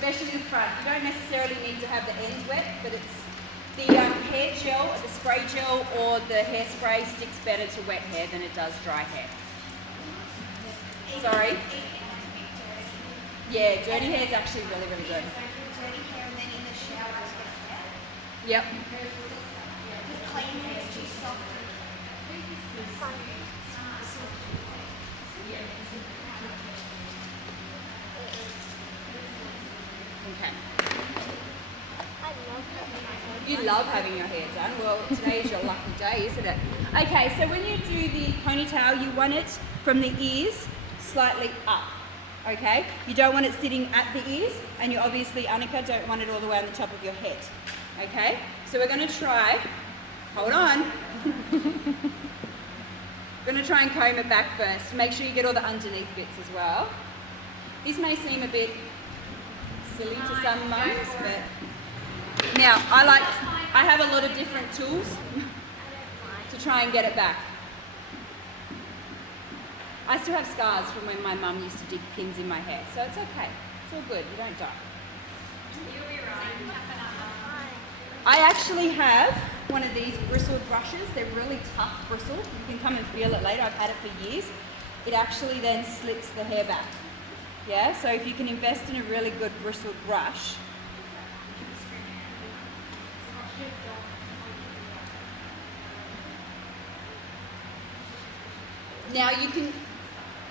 especially the front. You don't necessarily need to have the ends wet, but it's the hair gel, or the spray gel, or the hairspray sticks better to wet hair than it does dry hair. Sorry? Yeah, dirty hair is actually really, really good. Dirty hair and then in the shower it's get wet. Yep. Because clean hair is too soft. Okay. I love having You love having your hair done. Well, today is your lucky day, isn't it? Okay, so when you do the ponytail, you want it from the ears slightly up. Okay? You don't want it sitting at the ears, and you obviously, Annika, don't want it all the way on the top of your head. Okay? So we're going to try, hold on. We're going to try and comb it back first. Make sure you get all the underneath bits as well. This may seem a bit silly to some mums, but now I have a lot of different tools to try and get it back. I still have scars from when my mum used to dig pins in my hair, so it's okay. It's all good. You don't die. I actually have one of these bristled brushes. They're really tough bristle. You can come and feel it later. I've had it for years. It actually then slips the hair back. Yeah, so if you can invest in a really good bristled brush. Now you can,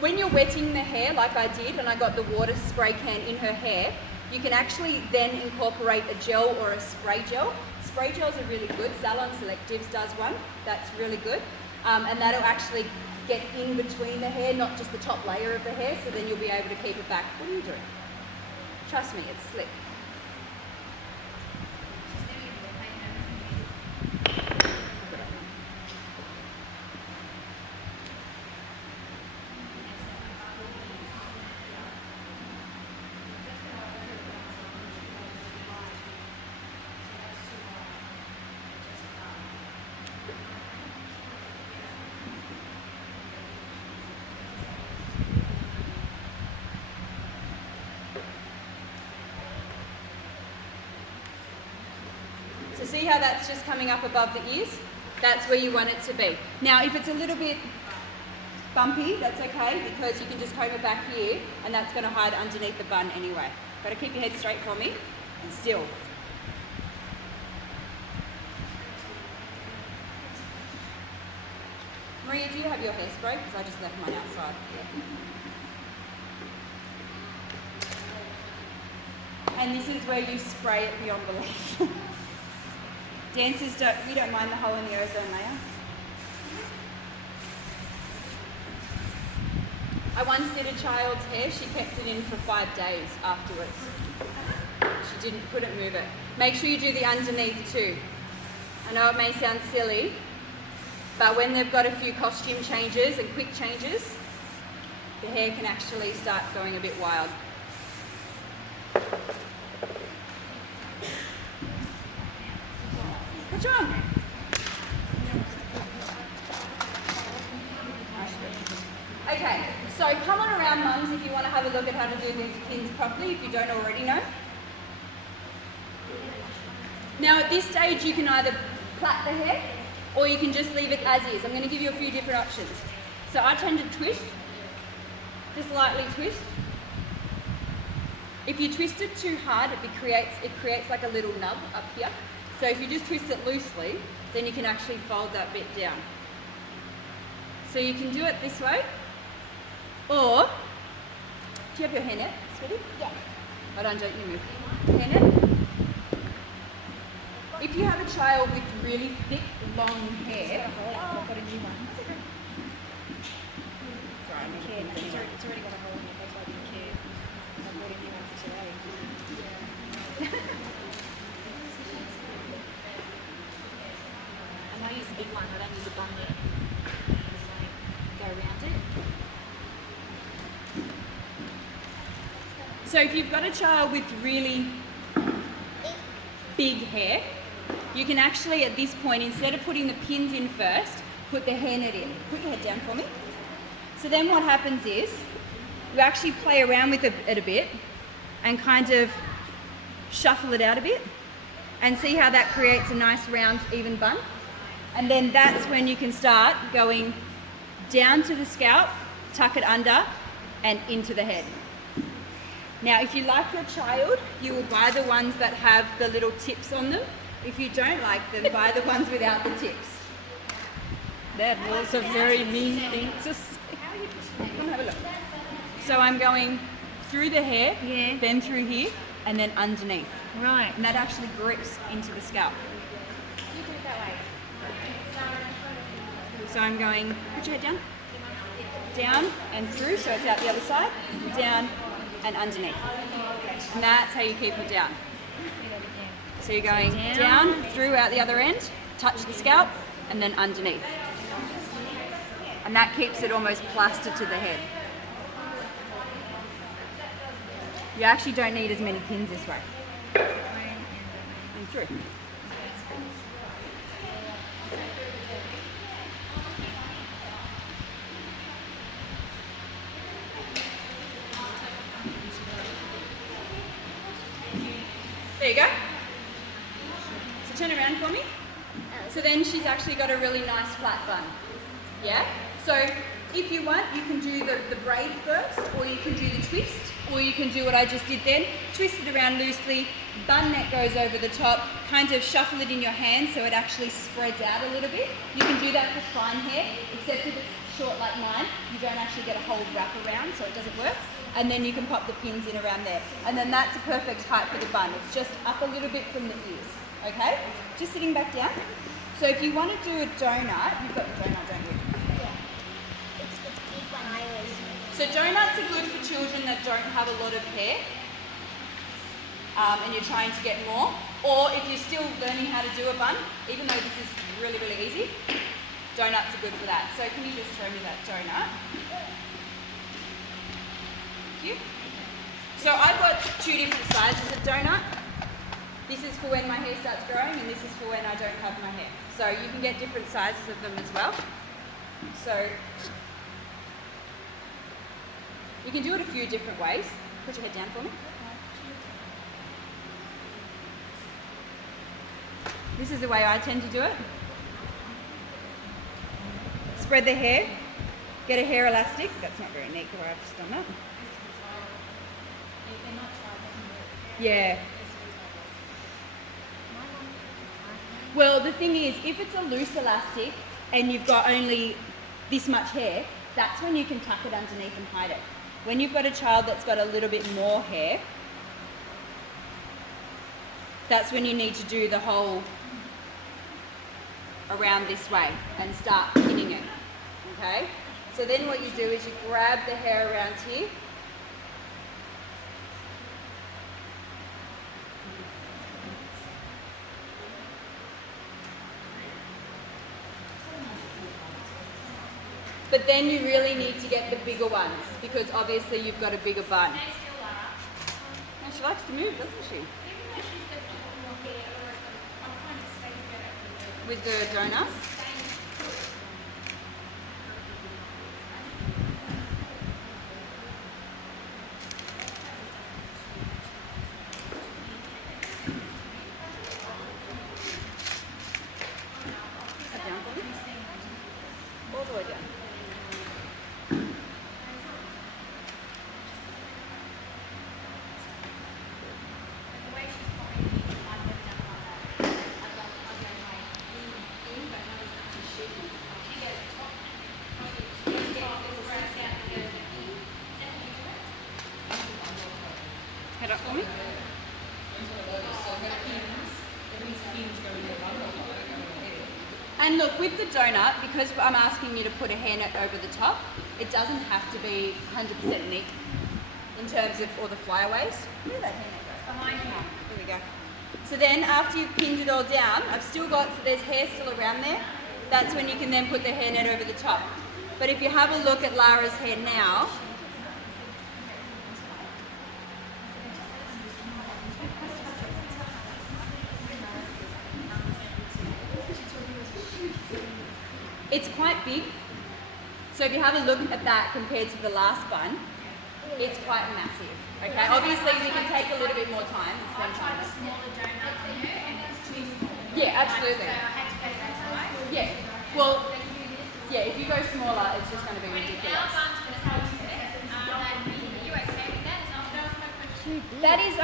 when you're wetting the hair like I did and I got the water spray can in her hair, you can actually then incorporate a gel or a spray gel. Spray gels are really good. Salon Selectives does one. That's really good. And that'll actually get in between the hair, not just the top layer of the hair, so then you'll be able to keep it back. What are you doing? Trust me, it's slick. So see how that's just coming up above the ears? That's where you want it to be. Now if it's a little bit bumpy, that's okay, because you can just comb it back here and that's going to hide underneath the bun anyway. Got to keep your head straight for me and still. Maria, do you have your hairspray? Because I just left mine outside. And this is where you spray it beyond belief. Dancers we don't mind the hole in the ozone layer. I once did a child's hair, she kept it in for 5 days afterwards. She couldn't move it. Make sure you do the underneath too. I know it may sound silly, but when they've got a few costume changes and quick changes, the hair can actually start going a bit wild. What's wrong? Okay, so come on around, mums, if you want to have a look at how to do these pins properly, if you don't already know. Now at this stage you can either plait the hair or you can just leave it as is. I'm going to give you a few different options. So I tend to twist, just lightly twist. If you twist it too hard, it creates like a little nub up here. So if you just twist it loosely, then you can actually fold that bit down. So you can do it this way, or, do you have your hairnet, sweetie? Yeah. Hold on, don't you move. Hairnet. If you have a child with really thick, long hair, I've got a new one. It's already got a hole in it, that's why I didn't care. I bought a new one for today. And I use a big one, I don't use a bun yet. Just like go around it. So if you've got a child with really big hair, you can actually at this point, instead of putting the pins in first, put the hairnet in. Put your head down for me. So then what happens is, you actually play around with it a bit and kind of shuffle it out a bit, and see how that creates a nice round, even bun. And then that's when you can start going down to the scalp, tuck it under, and into the head. Now, if you like your child, you will buy the ones that have the little tips on them. If you don't like them, buy the ones without the tips. That was a very mean thing to say. Come have a look. So I'm going through the hair, Yeah. then through here, and then underneath. Right. And that actually grips into the scalp. You do it that way. So I'm going, put your head down, down and through, so it's out the other side, down and underneath. And that's how you keep it down. So you're going down, through, out the other end, touch the scalp, and then underneath. And that keeps it almost plastered to the head. You actually don't need as many pins this way. And through. There you go. So turn around for me. So then she's actually got a really nice flat bun. Yeah? So if you want, you can do the braid first, or you can do the twist, or you can do what I just did then. Twist it around loosely, bun neck goes over the top, kind of shuffle it in your hand so it actually spreads out a little bit. You can do that for fine hair, except if it's short like mine, you don't actually get a whole wrap around, so it doesn't work. And then you can pop the pins in around there. And then that's a perfect height for the bun. It's just up a little bit from the ears, okay? Just sitting back down. So if you want to do a donut, you've got the donut, don't you? So donuts are good for children that don't have a lot of hair and you're trying to get more. Or if you're still learning how to do a bun, even though this is really, really easy, donuts are good for that. So can you just show me that donut? Thank you. So I've got two different sizes of donut. This is for when my hair starts growing and this is for when I don't have my hair. So you can get different sizes of them as well. So you can do it a few different ways. Put your head down for me. This is the way I tend to do it. Spread the hair, get a hair elastic. That's not very neat the way I've just done that. Yeah. Well, the thing is, if it's a loose elastic and you've got only this much hair, that's when you can tuck it underneath and hide it. When you've got a child that's got a little bit more hair, that's when you need to do the whole around this way and start pinning it, okay? So then what you do is you grab the hair around here, but then you really need to get the bigger ones because obviously you've got a bigger bun. And she likes to move, doesn't she? With the donut. Down for me. All the way down. Head up for me. And look, with the donut, because I'm asking you to put a hairnet over the top, it doesn't have to be 100% neat in terms of all the flyaways. Where did that hairnet go? Behind you. Here we go. So then after you've pinned it all down, I've still got, so there's hair still around there, that's when you can then put the hairnet over the top. But if you have a look at Lara's hair now, it's quite big. So if you have a look at that compared to the last bun, it's quite massive. Okay, obviously we can take a little bit more time and spend time. absolutely. Yeah. Well, yeah, if you go smaller, it's just going to be ridiculous. That is okay.